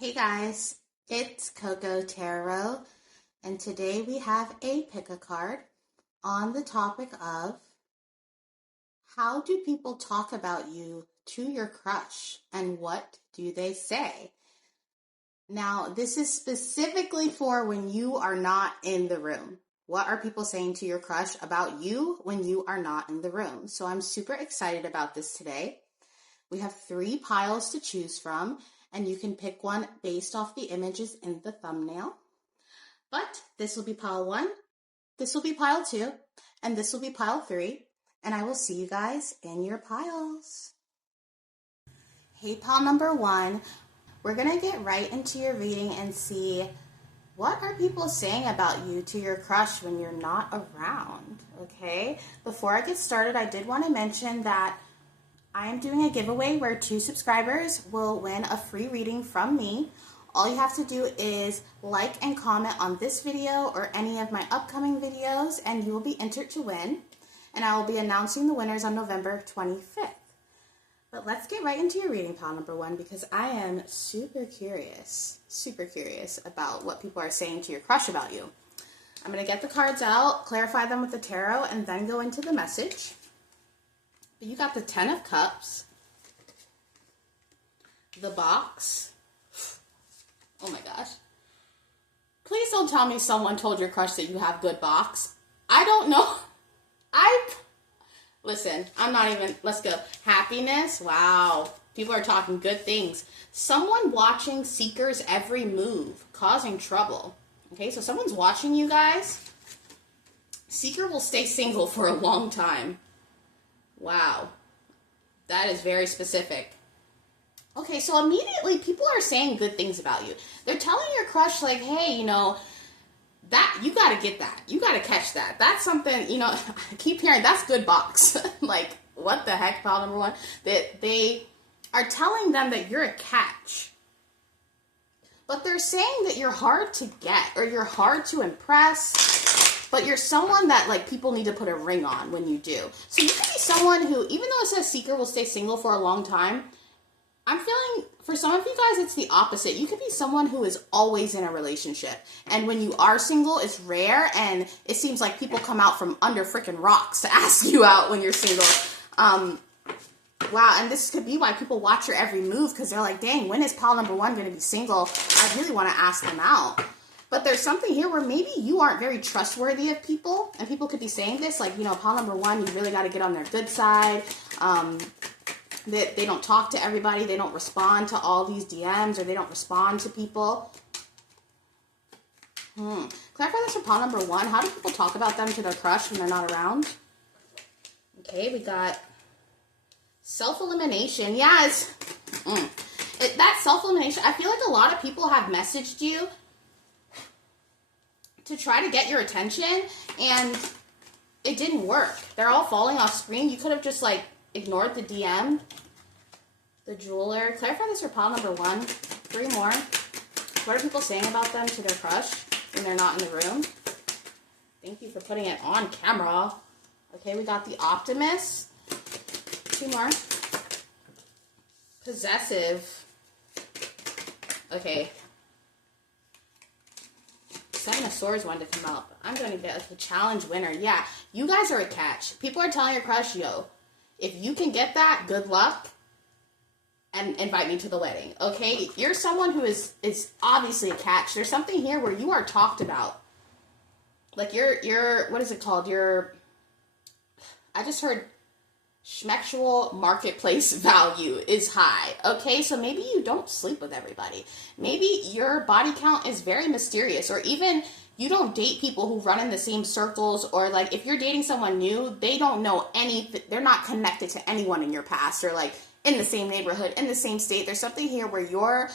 Hey guys, it's Coco Tarot, and today we have a pick a card on the topic of how do people talk about you to your crush and what do they say? Now, this is specifically for when you are not in the room. What are people saying to your crush about you when you are not in the room? So I'm super excited about this today. We have 3 piles to choose from, and you can pick one based off the images in the thumbnail. But this will be pile 1, this will be pile 2, and this will be pile 3, and I will see you guys in your piles. Hey, pile number 1, we're going to get right into your reading and see what are people saying about you to your crush when you're not around, okay? Before I get started, I did want to mention that I'm doing a giveaway where 2 subscribers will win a free reading from me. All you have to do is like and comment on this video or any of my upcoming videos, and you will be entered to win. And I will be announcing the winners on November 25th. But let's get right into your reading, pile number 1, because I am super curious about what people are saying to your crush about you. I'm going to get the cards out, clarify them with the tarot, and then go into the message. You got the 10 of Cups, the box. Oh my gosh. Please don't tell me someone told your crush that you have good box. I don't know. Listen, I'm not even, let's go. Happiness, wow. People are talking good things. Someone watching Seeker's every move, causing trouble. Okay, so someone's watching you guys. Seeker will stay single for a long time. That is very specific. Okay, so immediately people are saying good things about you. They're telling your crush, like, hey, that, you got to get that. You got to catch that. That's something, I keep hearing, that's good box. Like, what the heck, pile number 1? They are telling them that you're a catch. But they're saying that you're hard to get or you're hard to impress. But you're someone that, like, people need to put a ring on when you do. So you could be someone who, even though it says Seeker will stay single for a long time, I'm feeling, for some of you guys, it's the opposite. You could be someone who is always in a relationship. And when you are single, it's rare, and it seems like people come out from under freaking rocks to ask you out when you're single. Wow, and this could be why people watch your every move, because they're like, dang, when is pile number 1 going to be single? I really want to ask them out. But there's something here where maybe you aren't very trustworthy of people, and people could be saying this, like, pile number 1, you really got to get on their good side. They don't talk to everybody, they don't respond to all these DMs, or they don't respond to people. Clarify this for pile number 1. How do people talk about them to their crush when they're not around? Okay, we got self-elimination. Yes. That self-elimination, I feel like a lot of people have messaged you to try to get your attention, and it didn't work. They're all falling off screen. You could have just, like, ignored the DM. The jeweler. Clarify this for pile number 1. 3 more. What are people saying about them to their crush when they're not in the room? Thank you for putting it on camera. Okay, we got the optimist. 2 more. Possessive. Okay. 7 of Swords wanted to come out. I'm going to get a challenge winner. Yeah, you guys are a catch. People are telling your crush, yo, if you can get that, good luck, and invite me to the wedding, okay? You're someone who is obviously a catch. There's something here where you are talked about. Like, you're what is it called? I just heard schmexual marketplace value is high, okay? So maybe you don't sleep with everybody. Maybe your body count is very mysterious, or even you don't date people who run in the same circles, or, like, if you're dating someone new, they don't know anything, they're not connected to anyone in your past, or, like, in the same neighborhood, in the same state. There's something here where your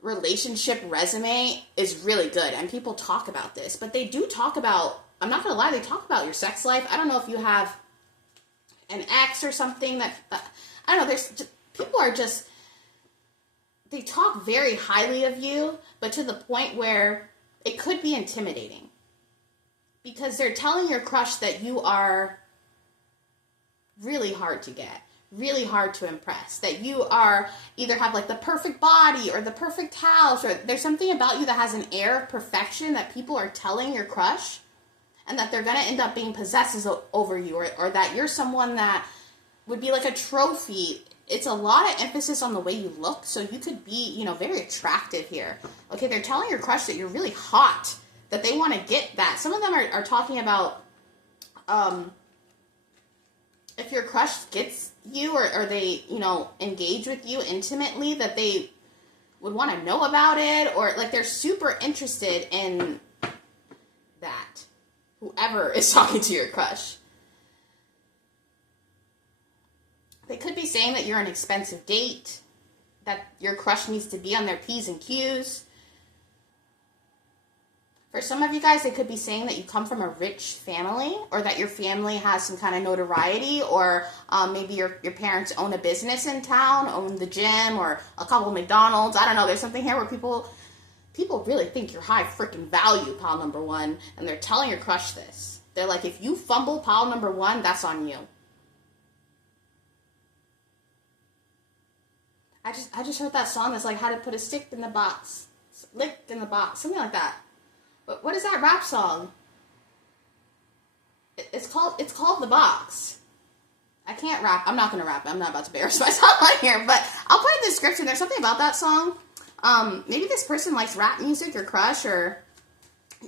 relationship resume is really good, and people talk about this, but they do talk about, I'm not gonna lie, they talk about your sex life. I don't know if you have an ex or something that I don't know, people are just, they talk very highly of you, but to the point where it could be intimidating, because they're telling your crush that you are really hard to get, really hard to impress, that you are either have like the perfect body or the perfect house, or there's something about you that has an air of perfection that people are telling your crush, and that they're going to end up being possessive over you, or that you're someone that would be like a trophy. It's a lot of emphasis on the way you look, so you could be, you know, very attractive here. Okay, they're telling your crush that you're really hot, that they want to get that. Some of them are talking about if your crush gets you, or they, you know, engage with you intimately, that they would want to know about it, or like they're super interested in that. Whoever is talking to your crush. They could be saying that you're an expensive date, that your crush needs to be on their P's and Q's. For some of you guys, they could be saying that you come from a rich family, or that your family has some kind of notoriety, or maybe your parents own a business in town, own the gym, or a couple of McDonald's. I don't know. There's something here where people really think you're high freaking value, pile number one, and they're telling your crush this. They're like, if you fumble pile number one, that's on you. I just heard that song that's like, how to put a stick in the box, lick in the box, something like that. But what is that rap song? It's called The Box. I can't rap. I'm not going to rap. I'm not about to embarrass myself on here, but I'll put in the description. There's something about that song. Maybe this person likes rap music, your crush, or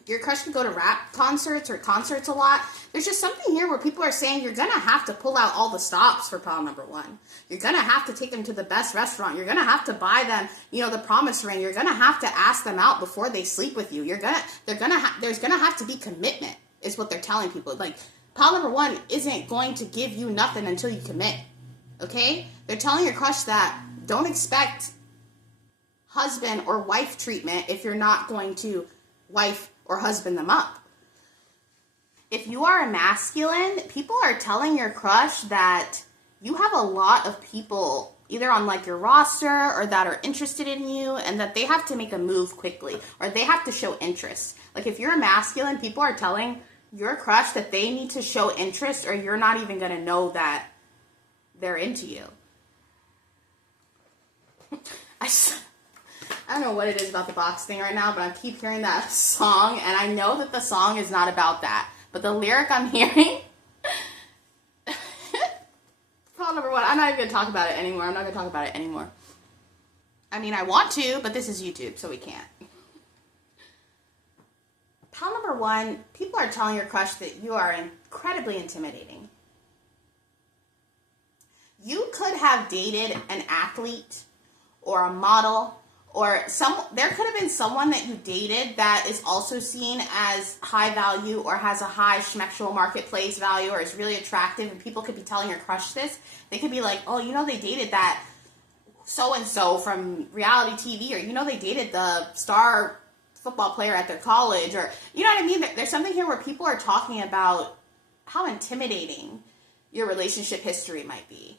your crush can go to rap concerts or concerts a lot. There's just something here where people are saying you're going to have to pull out all the stops for pile number one. You're going to have to take them to the best restaurant. You're going to have to buy them, you know, the promise ring. You're going to have to ask them out before they sleep with you. There's going to have to be commitment, is what they're telling people. Like, pile number one isn't going to give you nothing until you commit. Okay? They're telling your crush that don't expect husband or wife treatment if you're not going to wife or husband them up. If you are a masculine, people are telling your crush that you have a lot of people either on like your roster or that are interested in you, and that they have to make a move quickly, or they have to show interest. Like if you're a masculine, people are telling your crush that they need to show interest, or you're not even going to know that they're into you. I don't know what it is about the box thing right now, but I keep hearing that song, and I know that the song is not about that. But the lyric I'm hearing, problem number one, I'm not even going to talk about it anymore. I mean, I want to, but this is YouTube, so we can't. Problem number one, people are telling your crush that you are incredibly intimidating. You could have dated an athlete or a model, or there could have been someone that you dated that is also seen as high value, or has a high schmexual marketplace value, or is really attractive, and people could be telling your crush this. They could be like, oh, you know, they dated that so-and-so from reality TV, or you know, they dated the star football player at their college, or you know what I mean? There's something here where people are talking about how intimidating your relationship history might be.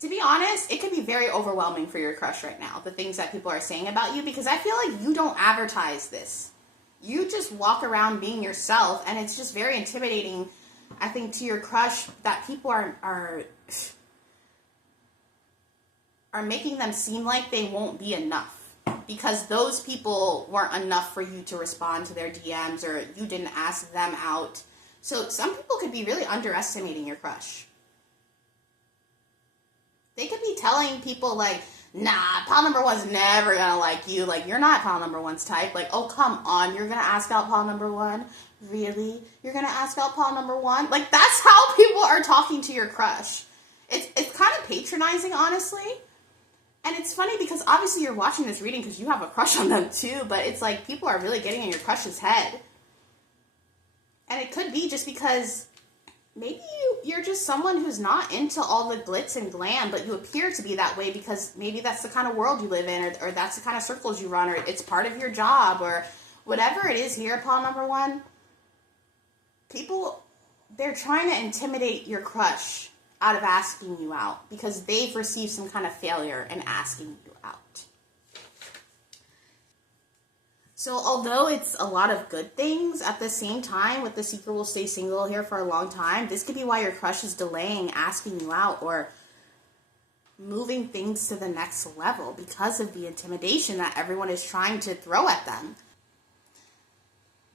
To be honest, it could be very overwhelming for your crush right now, the things that people are saying about you, because I feel like you don't advertise this. You just walk around being yourself, and it's just very intimidating, I think, to your crush that people are making them seem like they won't be enough, because those people weren't enough for you to respond to their DMs, or you didn't ask them out. So some people could be really underestimating your crush. They could be telling people like, nah, pile number one's never gonna like you. Like, you're not pile number one's type. Like, oh, come on, you're gonna ask out pile number one? Really? You're gonna ask out pile number one? Like, that's how people are talking to your crush. It's kind of patronizing, honestly. And it's funny because obviously you're watching this reading because you have a crush on them too, but it's like people are really getting in your crush's head. And it could be just because maybe you're just someone who's not into all the glitz and glam, but you appear to be that way because maybe that's the kind of world you live in, or that's the kind of circles you run, or it's part of your job, or whatever it is here, pile number one. People, they're trying to intimidate your crush out of asking you out because they've received some kind of failure in asking you out. So although it's a lot of good things, at the same time, with the seeker will stay single here for a long time, this could be why your crush is delaying asking you out or moving things to the next level because of the intimidation that everyone is trying to throw at them.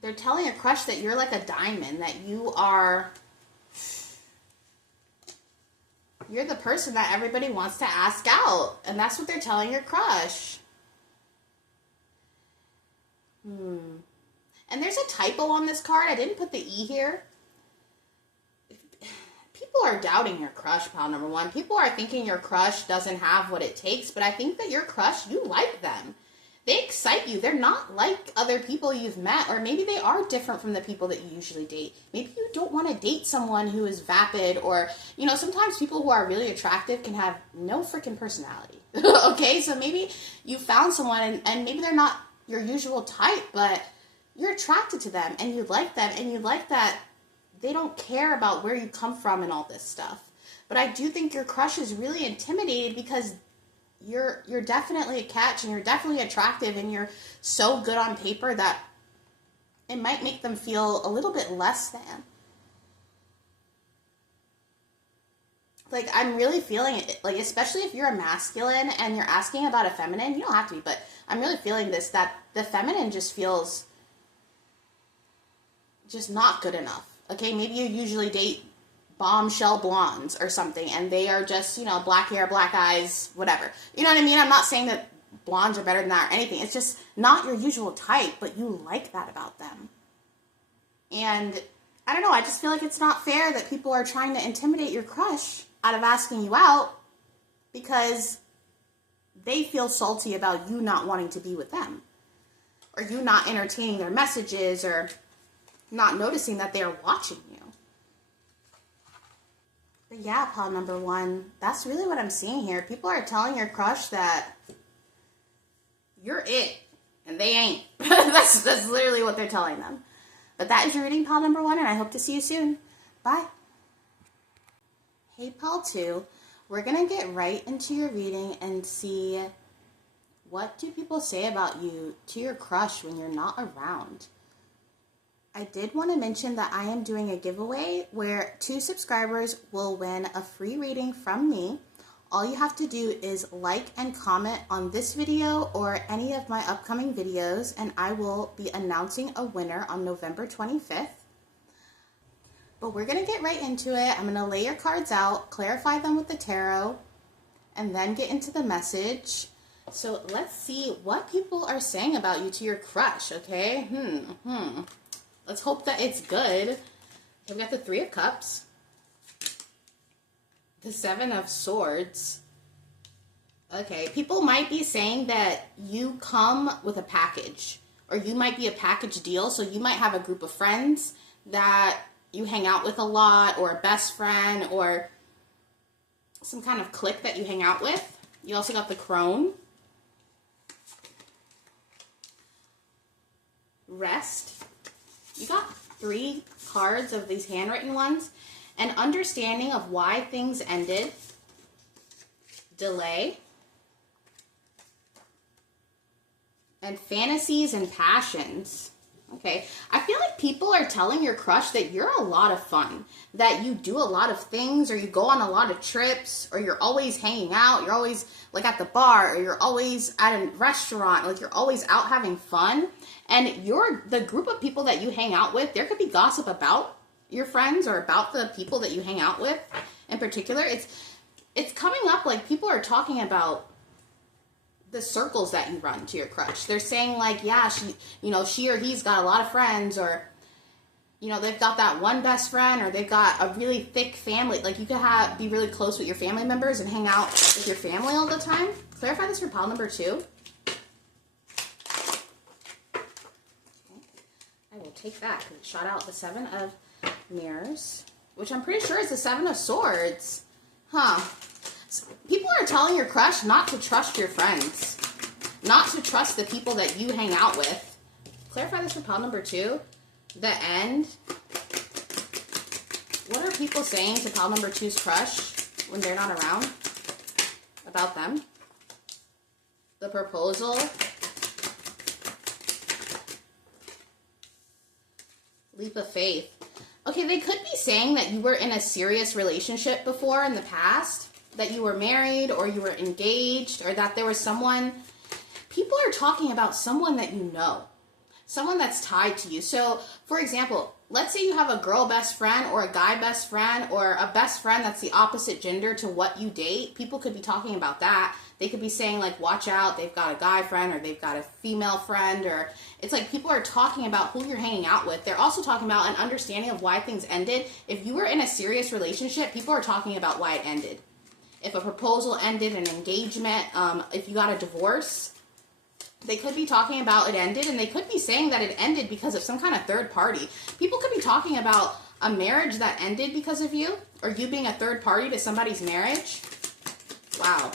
They're telling a crush that you're like a diamond, that you're the person that everybody wants to ask out. And that's what they're telling your crush. And there's a typo on this card. I didn't put the E here. People are doubting your crush, pile number one. People are thinking your crush doesn't have what it takes, but I think that your crush, you like them. They excite you. They're not like other people you've met, or maybe they are different from the people that you usually date. Maybe you don't want to date someone who is vapid, or, sometimes people who are really attractive can have no freaking personality. Okay, so maybe you found someone and maybe they're not your usual type, but you're attracted to them and you like them and you like that they don't care about where you come from and all this stuff. But I do think your crush is really intimidated because you're definitely a catch and you're definitely attractive and you're so good on paper that it might make them feel a little bit less than. Like, I'm really feeling it, like, especially if you're a masculine and you're asking about a feminine, you don't have to be, but I'm really feeling this, that the feminine just feels just not good enough. Okay, maybe you usually date bombshell blondes or something, and they are just, black hair, black eyes, whatever. You know what I mean? I'm not saying that blondes are better than that or anything. It's just not your usual type, but you like that about them. And I don't know, I just feel like it's not fair that people are trying to intimidate your crush out of asking you out because they feel salty about you not wanting to be with them, or you not entertaining their messages, or not noticing that they are watching you. But yeah, pile number one, that's really what I'm seeing here. People are telling your crush that you're it, and they ain't. That's literally what they're telling them. But that is your reading, pile number one, and I hope to see you soon. Bye. Hey, pile two, we're going to get right into your reading and see what do people say about you to your crush when you're not around. I did want to mention that I am doing a giveaway where 2 subscribers will win a free reading from me. All you have to do is like and comment on this video or any of my upcoming videos, and I will be announcing a winner on November 25th. But we're going to get right into it. I'm going to lay your cards out, clarify them with the tarot, and then get into the message. So let's see what people are saying about you to your crush, okay? Let's hope that it's good. We've got the 3 of Cups, the 7 of Swords. Okay, people might be saying that you come with a package, or you might be a package deal. So you might have a group of friends that you hang out with a lot, or a best friend, or some kind of clique that you hang out with. You also got the Crone. Rest. You got 3 cards of these handwritten ones. An understanding of why things ended. Delay. And fantasies and passions. Okay, I feel like people are telling your crush that you're a lot of fun, that you do a lot of things, or you go on a lot of trips, or you're always hanging out, you're always like at the bar, or you're always at a restaurant, like you're always out having fun. And the group of people that you hang out with, there could be gossip about your friends or about the people that you hang out with in particular. It's coming up like people are talking about the circles that you run to your crush. They're saying like, yeah, she or he's got a lot of friends, or, they've got that one best friend, or they've got a really thick family. Like you could be really close with your family members and hang out with your family all the time. Clarify this for pile number 2. Okay. I will take that because it shot out the 7 of Mirrors, which I'm pretty sure is the 7 of Swords. People are telling your crush not to trust your friends, not to trust the people that you hang out with. Clarify this for pile number 2. The End. What are people saying to pile number 2's crush when they're not around about them? The Proposal. Leap of faith. Okay, they could be saying that you were in a serious relationship before in the past, that you were married or you were engaged, or that there was someone. People are talking about someone that you know, someone that's tied to you. So, for example, let's say you have a girl best friend or a guy best friend or a best friend that's the opposite gender to what you date. People could be talking about that. They could be saying, like, watch out, they've got a guy friend or they've got a female friend, or it's like people are talking about who you're hanging out with. They're also talking about an understanding of why things ended. If you were in a serious relationship, people are talking about why it ended. If a proposal ended, an engagement, if you got a divorce, they could be talking about it ended, and they could be saying that it ended because of some kind of third party. People could be talking about a marriage that ended because of you, or you being a third party to somebody's marriage. Wow.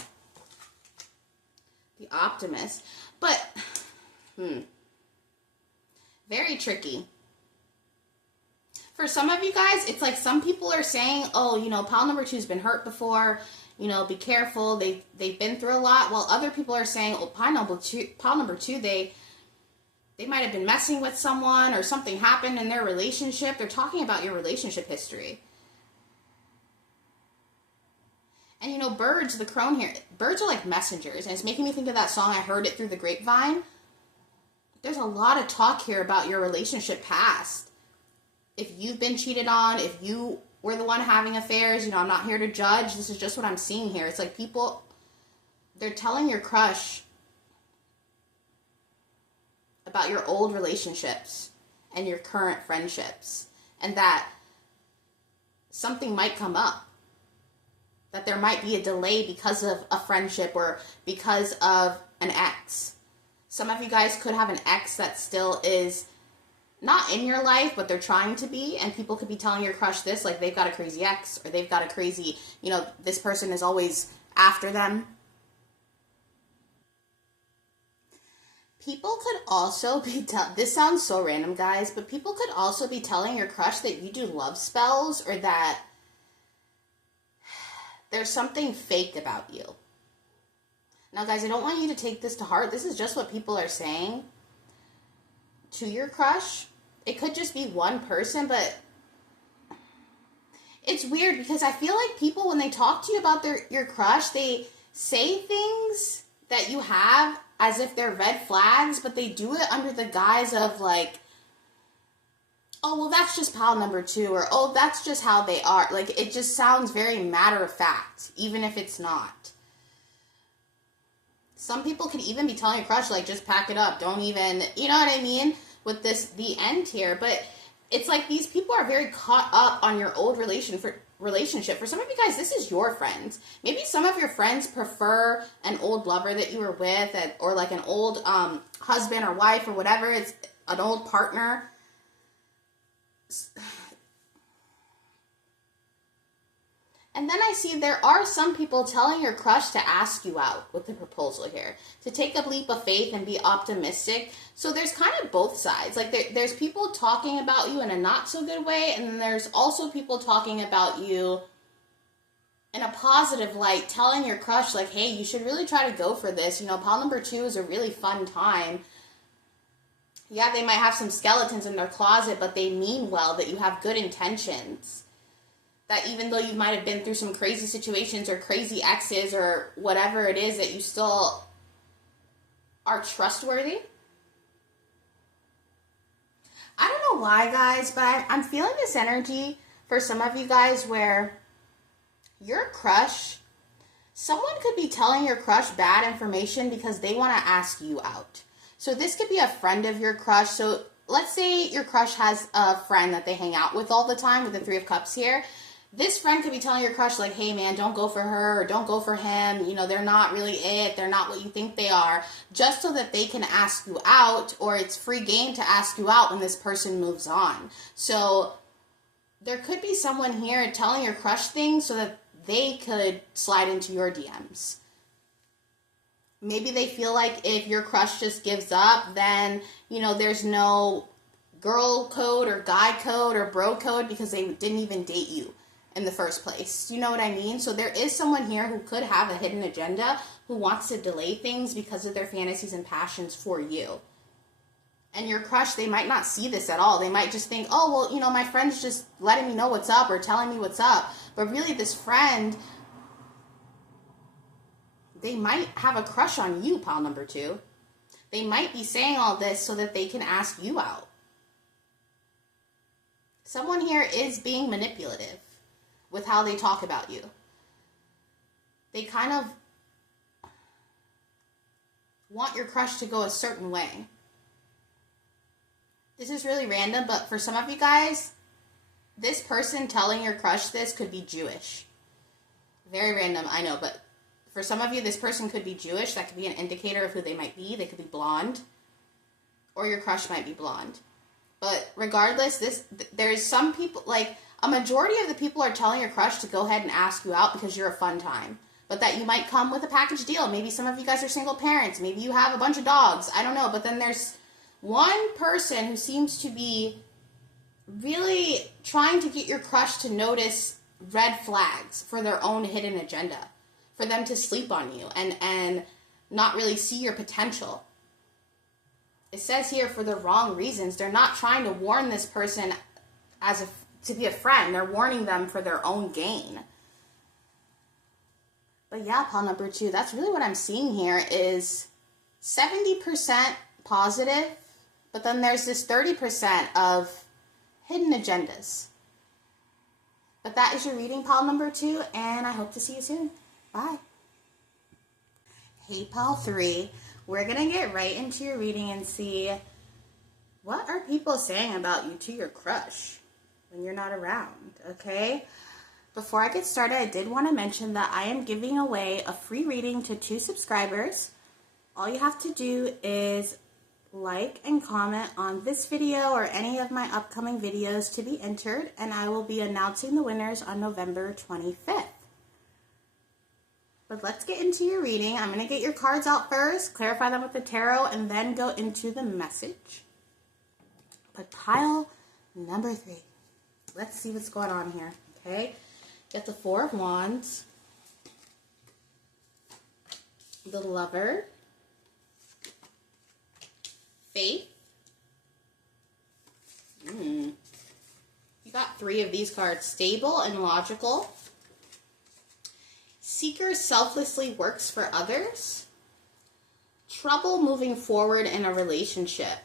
The Optimist. But, very tricky. For some of you guys, it's like some people are saying, oh, you know, pile number 2's been hurt before. You know, be careful. They've been through a lot. While other people are saying, oh, pile number two, they might have been messing with someone or something happened in their relationship. They're talking about your relationship history. And, you know, birds, the crone here, birds are like messengers. And it's making me think of that song, I Heard It Through the Grapevine. There's a lot of talk here about your relationship past. If you've been cheated on, if you were the one having affairs, you know, I'm not here to judge. This is just what I'm seeing here. It's like people, they're telling your crush about your old relationships and your current friendships, and that something might come up. That there might be a delay because of a friendship or because of an ex. Some of you guys could have an ex that still is not in your life, but they're trying to be, and people could be telling your crush this, like they've got a crazy ex, or they've got a crazy, you know, this person is always after them. People could also be, this sounds so random, guys, but people could also be telling your crush that you do love spells, or that there's something fake about you. Now, guys, I don't want you to take this to heart. This is just what people are saying to your crush. It could just be one person, but it's weird because I feel like people, when they talk to you about your crush, they say things that you have as if they're red flags, but they do it under the guise of like, oh, well, that's just pile number 2, or oh, that's just how they are. Like, it just sounds very matter of fact, even if it's not. Some people could even be telling your crush, like, just pack it up. Don't even, you know what I mean? With this, the end here. But it's like these people are very caught up on your old relationship. For some of you guys, this is your friends. Maybe some of your friends prefer an old lover that you were with, or like an old husband or wife or whatever. It's an old partner. And then I see there are some people telling your crush to ask you out with the proposal here, to take a leap of faith and be optimistic. So there's kind of both sides. Like there's people talking about you in a not so good way, and then there's also people talking about you in a positive light, telling your crush like, hey, you should really try to go for this. You know, pile number 2 is a really fun time. Yeah, they might have some skeletons in their closet, but they mean well, that you have good intentions. That even though you might have been through some crazy situations or crazy exes or whatever it is, that you still are trustworthy. I don't know why, guys, but I'm feeling this energy for some of you guys where your crush, someone could be telling your crush bad information because they want to ask you out. So this could be a friend of your crush. So let's say your crush has a friend that they hang out with all the time, with the 3 of Cups here. This friend could be telling your crush, like, hey, man, don't go for her or don't go for him. You know, they're not really it. They're not what you think they are. Just so that they can ask you out, or it's free game to ask you out when this person moves on. So there could be someone here telling your crush things so that they could slide into your DMs. Maybe they feel like if your crush just gives up, then, you know, there's no girl code or guy code or bro code because they didn't even date you in the first place. You know what I mean? So there is someone here who could have a hidden agenda, who wants to delay things because of their fantasies and passions for you. And your crush, they might not see this at all. They might just think, oh, well, you know, my friend's just letting me know what's up or telling me what's up. But really, this friend, they might have a crush on you, pile number 2. They might be saying all this so that they can ask you out. Someone here is being manipulative with how they talk about you. They kind of want your crush to go a certain way. This is really random, but for some of you guys, this person telling your crush this could be Jewish. Very random, I know, but for some of you, this person could be Jewish. That could be an indicator of who they might be. They could be blonde, or your crush might be blonde. But regardless, there's some people, like a majority of the people are telling your crush to go ahead and ask you out because you're a fun time. But that you might come with a package deal. Maybe some of you guys are single parents. Maybe you have a bunch of dogs. I don't know. But then there's one person who seems to be really trying to get your crush to notice red flags for their own hidden agenda. For them to sleep on you and not really see your potential. It says here for the wrong reasons. They're not trying to warn this person to be a friend. They're warning them for their own gain. But yeah, pile number 2, that's really what I'm seeing here is 70% positive, but then there's this 30% of hidden agendas. But that is your reading, pile number 2, and I hope to see you soon. Bye. Hey, pile 3, we're going to get right into your reading and see what are people saying about you to your crush when you're not around, okay? Before I get started, I did want to mention that I am giving away a free reading to 2 subscribers. All you have to do is like and comment on this video or any of my upcoming videos to be entered, and I will be announcing the winners on November 25th. But let's get into your reading. I'm going to get your cards out first, clarify them with the tarot, and then go into the message. But pile number 3. Let's see what's going on here, okay? Get the 4 of Wands, the Lover, Faith. You got 3 of these cards. Stable and logical. Seeker selflessly works for others. Trouble moving forward in a relationship.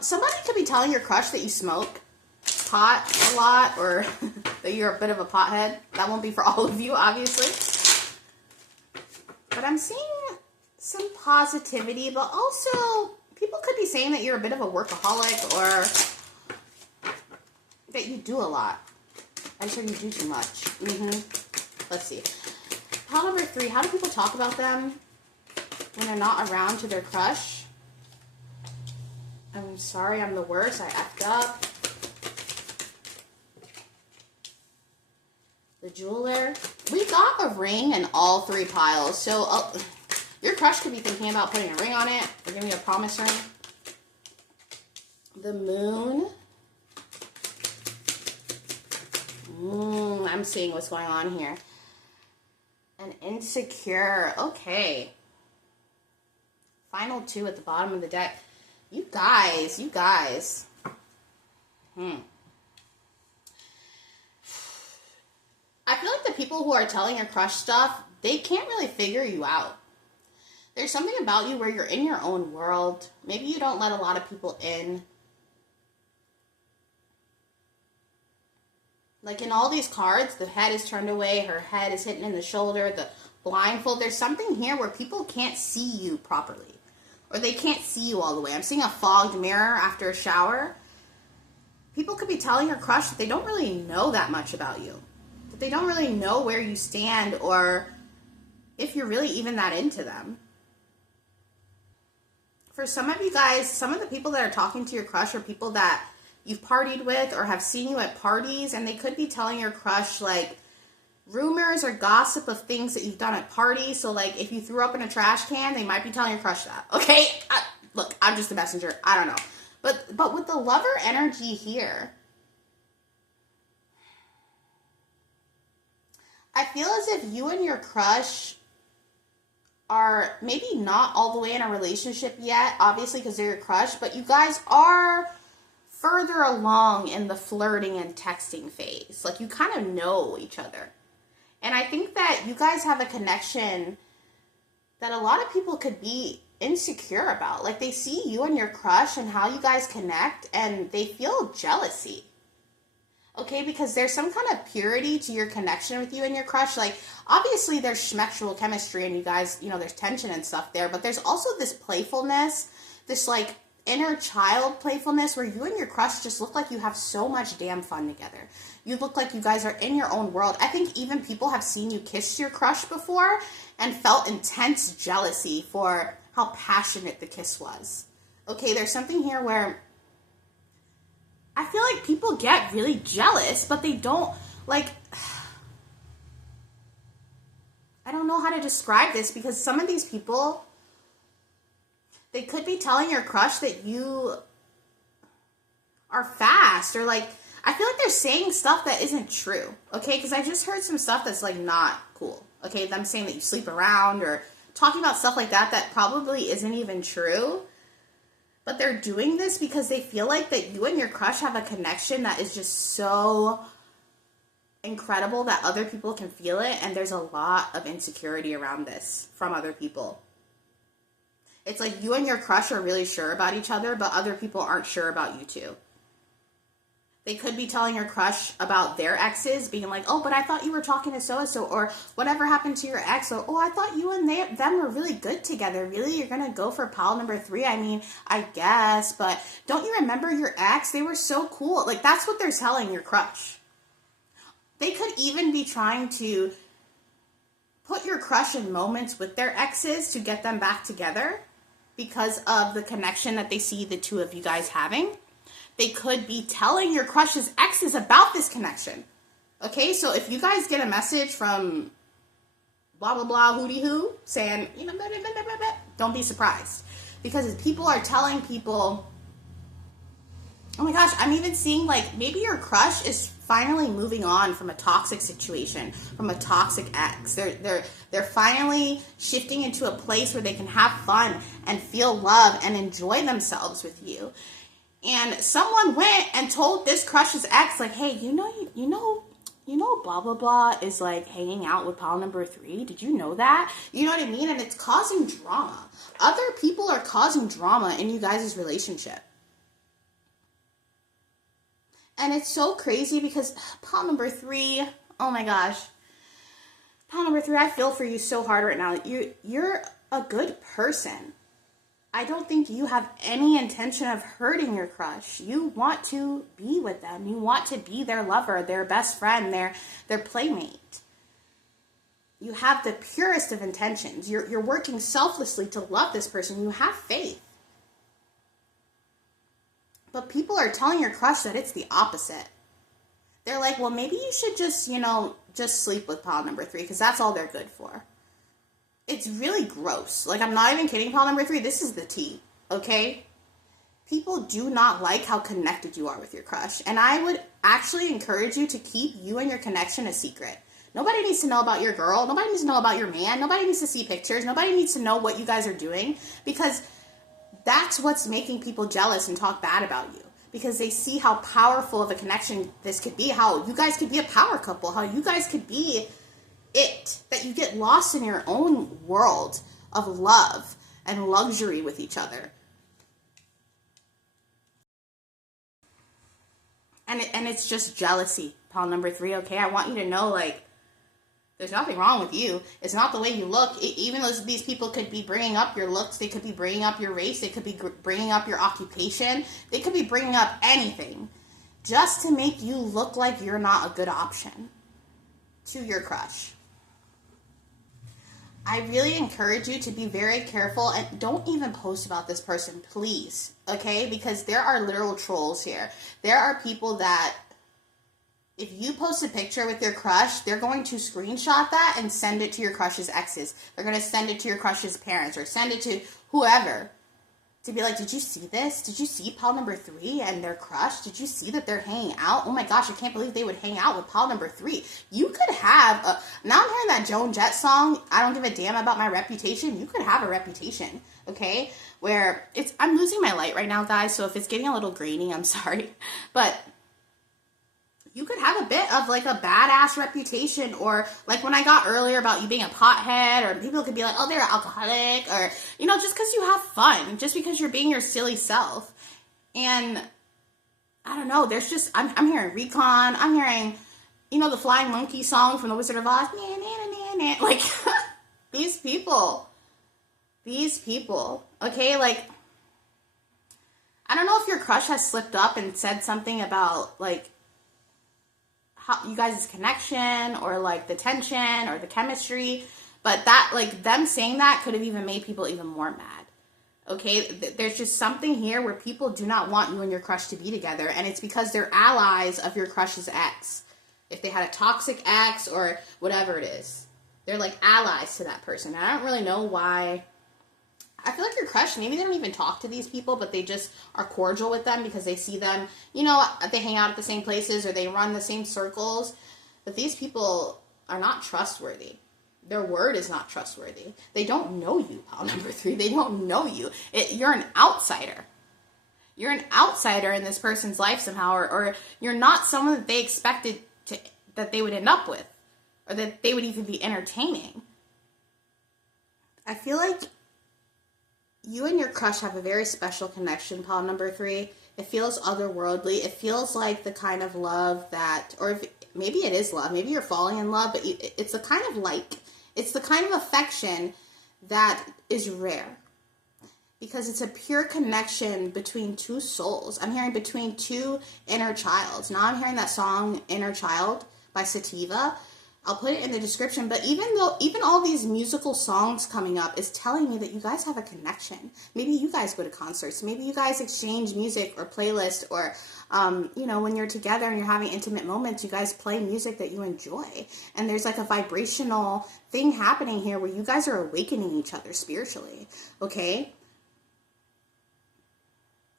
Somebody could be telling your crush that you smoke pot a lot, or that you're a bit of a pothead. That won't be for all of you, obviously. But I'm seeing some positivity, but also people could be saying that you're a bit of a workaholic or that you do a lot. I just heard you do too much. Let's see. Pile number 3, how do people talk about them when they're not around to their crush? I'm sorry, I'm the worst. I effed up. The Jeweler. We got a ring in all 3 piles. So your crush could be thinking about putting a ring on it or giving you a promise ring. The Moon. I'm seeing what's going on here. An Insecure. Okay. Final 2 at the bottom of the deck. You guys. I feel like the people who are telling your crush stuff, they can't really figure you out. There's something about you where you're in your own world. Maybe you don't let a lot of people in. Like in all these cards, the head is turned away, her head is hitting in the shoulder, the blindfold. There's something here where people can't see you properly. Or they can't see you all the way. I'm seeing a fogged mirror after a shower. People could be telling your crush that they don't really know that much about you. That they don't really know where you stand or if you're really even that into them. For some of you guys, some of the people that are talking to your crush are people that you've partied with or have seen you at parties, and they could be telling your crush like rumors or gossip of things that you've done at parties. So like if you threw up in a trash can, they might be telling your crush that. Okay? Look, I'm just a messenger. I don't know. But with the Lover energy here, I feel as if you and your crush are maybe not all the way in a relationship yet, obviously because they're your crush, but you guys are further along in the flirting and texting phase. Like, you kind of know each other. And I think that you guys have a connection that a lot of people could be insecure about. Like, they see you and your crush and how you guys connect, and they feel jealousy. Okay, because there's some kind of purity to your connection with you and your crush. Like, obviously there's schmexual chemistry and you guys, there's tension and stuff there, but there's also this playfulness, this like inner child playfulness where you and your crush just look like you have so much damn fun together. You look like you guys are in your own world. I think even people have seen you kiss your crush before and felt intense jealousy for how passionate the kiss was. Okay, there's something here where I feel like people get really jealous, but they don't, like, I don't know how to describe this, because some of these people, they could be telling your crush that you are fast, or like, I feel like they're saying stuff that isn't true, okay? Because I just heard some stuff that's like not cool, okay? Them saying that you sleep around or talking about stuff like that that probably isn't even true. But they're doing this because they feel like that you and your crush have a connection that is just so incredible that other people can feel it. And there's a lot of insecurity around this from other people. It's like you and your crush are really sure about each other, but other people aren't sure about you too. They could be telling your crush about their exes, being like, oh, but I thought you were talking to so-and-so, or whatever happened to your ex, or, oh, I thought you and them were really good together. Really? You're going to go for pal number 3? I mean, I guess, but don't you remember your ex? They were so cool. Like, that's what they're telling your crush. They could even be trying to put your crush in moments with their exes to get them back together because of the connection that they see the two of you guys having. They could be telling your crush's exes about this connection. Okay, so if you guys get a message from blah, blah, blah, hooty hoo, saying, blah, blah, blah, blah, blah, don't be surprised. Because people are telling people, oh my gosh, I'm even seeing like maybe your crush is finally moving on from a toxic situation, from a toxic ex. They're finally shifting into a place where they can have fun and feel love and enjoy themselves with you. And someone went and told this crush's ex, like, hey, you know, blah, blah, blah is like hanging out with pal number 3. Did you know that? You know what I mean? And it's causing drama. Other people are causing drama in you guys' relationship. And it's so crazy because pal number 3, oh my gosh. Pal number 3, I feel for you so hard right now. You're a good person. I don't think you have any intention of hurting your crush. You want to be with them. You want to be their lover, their best friend, their playmate. You have the purest of intentions. You're working selflessly to love this person. You have faith. But people are telling your crush that it's the opposite. They're like, well, maybe you should just sleep with pal number 3 because that's all they're good for. It's really gross. Like, I'm not even kidding, pal number 3. This is the tea, okay? People do not like how connected you are with your crush. And I would actually encourage you to keep you and your connection a secret. Nobody needs to know about your girl. Nobody needs to know about your man. Nobody needs to see pictures. Nobody needs to know what you guys are doing. Because that's what's making people jealous and talk bad about you. Because they see how powerful of a connection this could be. How you guys could be a power couple. How you guys could be that you get lost in your own world of love and luxury with each other. And it's just jealousy, pal number 3, okay? I want you to know, like, there's nothing wrong with you. It's not the way you look. Even though these people could be bringing up your looks, they could be bringing up your race, they could be bringing up your occupation, they could be bringing up anything just to make you look like you're not a good option to your crush. I really encourage you to be very careful and don't even post about this person, please, okay? Because there are literal trolls here. There are people that, if you post a picture with your crush, they're going to screenshot that and send it to your crush's exes. They're going to send it to your crush's parents or send it to whoever. to be like, did you see this? Did you see pile number 3 and their crush? Did you see that they're hanging out? Oh my gosh, I can't believe they would hang out with pile number 3. You could have now I'm hearing that Joan Jett song, I don't give a damn about my reputation. You could have a reputation, okay? Where I'm losing my light right now, guys, so if it's getting a little grainy, I'm sorry. But you could have a bit of like a badass reputation, or like when I got earlier about you being a pothead, or people could be like, oh, they're an alcoholic, or, you know, just because you have fun, just because you're being your silly self. And I don't know, there's just, I'm hearing Recon, I'm hearing, you know, the Flying Monkey song from The Wizard of Oz, like, these people, okay, like, I don't know if your crush has slipped up and said something about, like, how you guys' connection, or like the tension or the chemistry, but that, like, them saying that could have even made people even more mad. Okay, there's just something here where people do not want you and your crush to be together, and it's because they're allies of your crush's ex. If they had a toxic ex or whatever it is, they're like allies to that person. And I don't really know why. I feel like your crush, maybe they don't even talk to these people, but they just are cordial with them because they see them, you know, they hang out at the same places or they run the same circles. But these people are not trustworthy. Their word is not trustworthy. They don't know you, pile number 3. They don't know you. You're an outsider. You're an outsider in this person's life somehow, or you're not someone that they expected that they would end up with, or that they would even be entertaining. I feel like you and your crush have a very special connection, pile number 3. It feels otherworldly. It feels like the kind of love that, or maybe it is love. Maybe you're falling in love, but it's the kind of affection that is rare. Because it's a pure connection between two souls. I'm hearing between two inner childs. Now I'm hearing that song, Inner Child, by Sativa. I'll put it in the description, but even all these musical songs coming up is telling me that you guys have a connection. Maybe you guys go to concerts. Maybe you guys exchange music or playlist, or, you know, when you're together and you're having intimate moments, you guys play music that you enjoy. And there's like a vibrational thing happening here where you guys are awakening each other spiritually, okay?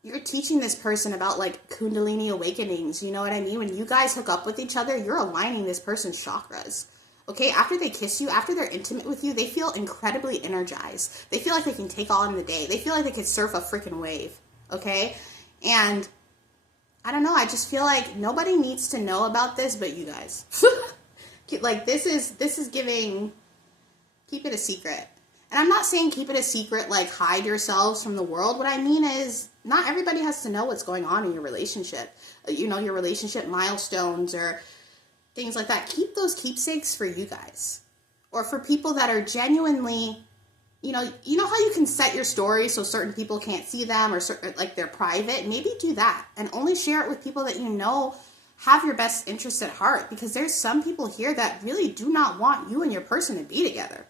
You're teaching this person about, like, Kundalini awakenings, you know what I mean? When you guys hook up with each other, you're aligning this person's chakras, okay? After they kiss you, after they're intimate with you, they feel incredibly energized. They feel like they can take on the day. They feel like they could surf a freaking wave, okay? And I don't know, I just feel like nobody needs to know about this but you guys. Like, this is giving, keep it a secret. And I'm not saying keep it a secret, like hide yourselves from the world. What I mean is, not everybody has to know what's going on in your relationship. You know, your relationship milestones or things like that. Keep those keepsakes for you guys. Or for people that are genuinely, you know how you can set your story so certain people can't see them, or like they're private? Maybe do that. And only share it with people that you know have your best interests at heart. Because there's some people here that really do not want you and your person to be together.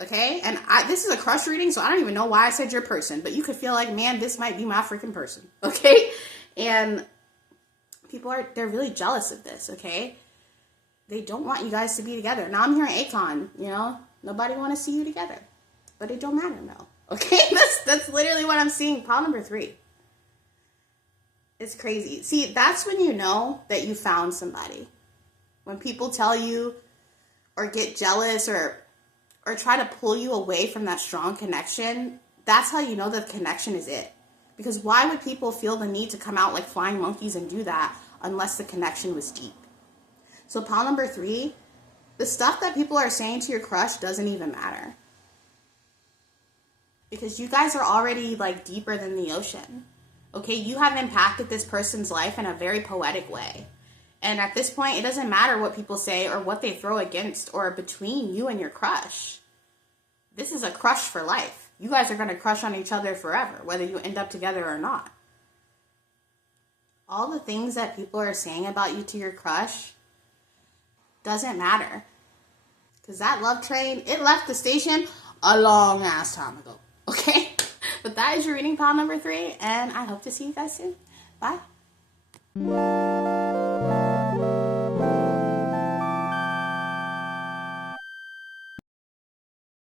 Okay, and this is a crush reading, so I don't even know why I said your person, but you could feel like, man, this might be my freaking person, okay? And people they're really jealous of this, okay? They don't want you guys to be together. Now I'm hearing Akon, you know? Nobody want to see you together, but it don't matter, no, okay? That's literally what I'm seeing, pile number 3. It's crazy. See, that's when you know that you found somebody. When people tell you or get jealous or try to pull you away from that strong connection, that's how you know the connection is it. Because why would people feel the need to come out like flying monkeys and do that unless the connection was deep? So pile number 3, the stuff that people are saying to your crush doesn't even matter. Because you guys are already like deeper than the ocean. Okay, you have impacted this person's life in a very poetic way. And at this point, it doesn't matter what people say or what they throw against or between you and your crush. This is a crush for life. You guys are going to crush on each other forever, whether you end up together or not. All the things that people are saying about you to your crush doesn't matter. Because that love train, it left the station a long ass time ago. Okay? But that is your reading, pile number 3. And I hope to see you guys soon. Bye.